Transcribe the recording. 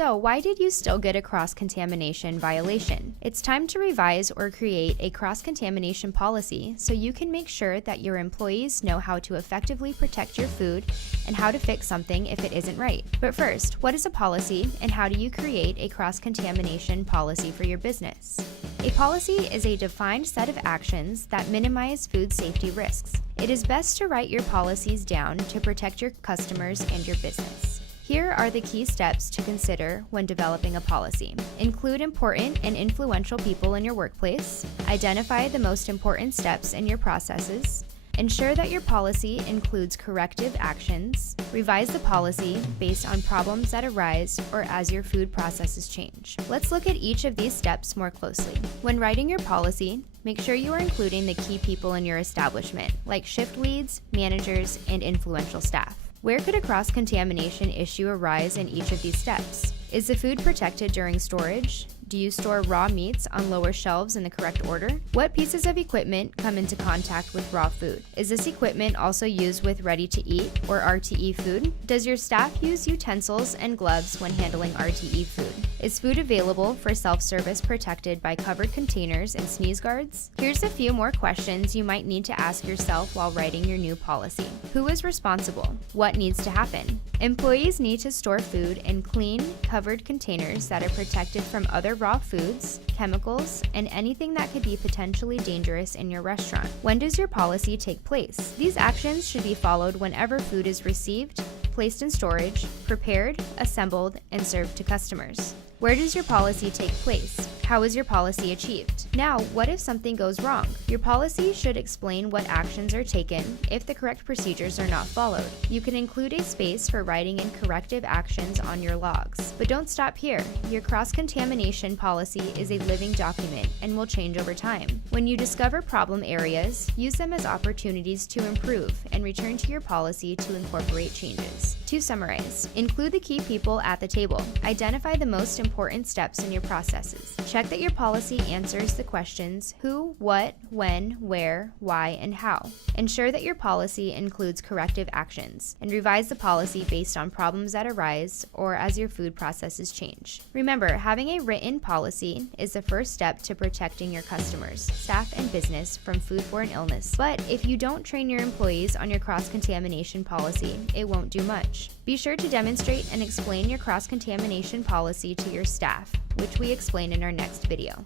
So why did you still get a cross-contamination violation? It's time to revise or create a cross-contamination policy so you can make sure that your employees know how to effectively protect your food and how to fix something if it isn't right. But first, what is a policy and how do you create a cross-contamination policy for your business? A policy is a defined set of actions that minimize food safety risks. It is best to write your policies down to protect your customers and your business. Here are the key steps to consider when developing a policy. Include important and influential people in your workplace. Identify the most important steps in your processes. Ensure that your policy includes corrective actions. Revise the policy based on problems that arise or as your food processes change. Let's look at each of these steps more closely. When writing your policy, make sure you are including the key people in your establishment, like shift leads, managers, and influential staff. Where could a cross-contamination issue arise in each of these steps? Is the food protected during storage? Do you store raw meats on lower shelves in the correct order? What pieces of equipment come into contact with raw food? Is this equipment also used with ready-to-eat or RTE food? Does your staff use utensils and gloves when handling RTE food? Is food available for self-service protected by covered containers and sneeze guards? Here's a few more questions you might need to ask yourself while writing your new policy. Who is responsible? What needs to happen? Employees need to store food in clean, covered containers that are protected from other raw foods, chemicals, and anything that could be potentially dangerous in your restaurant. When does your policy take place? These actions should be followed whenever food is received, placed in storage, prepared, assembled, and served to customers. Where does your policy take place? How is your policy achieved? Now, what if something goes wrong? Your policy should explain what actions are taken if the correct procedures are not followed. You can include a space for writing in corrective actions on your logs. But don't stop here. Your cross-contamination policy is a living document and will change over time. When you discover problem areas, use them as opportunities to improve and return to your policy to incorporate changes. To summarize, include the key people at the table. Identify the most important steps in your processes. Check that your policy answers the questions who, what, when, where, why, and how. Ensure that your policy includes corrective actions, and revise the policy based on problems that arise or as your food processes change. Remember, having a written policy is the first step to protecting your customers, staff, and business from foodborne illness. But if you don't train your employees on your cross-contamination policy, it won't do much. Be sure to demonstrate and explain your cross-contamination policy to your staff, which we explain in our next video.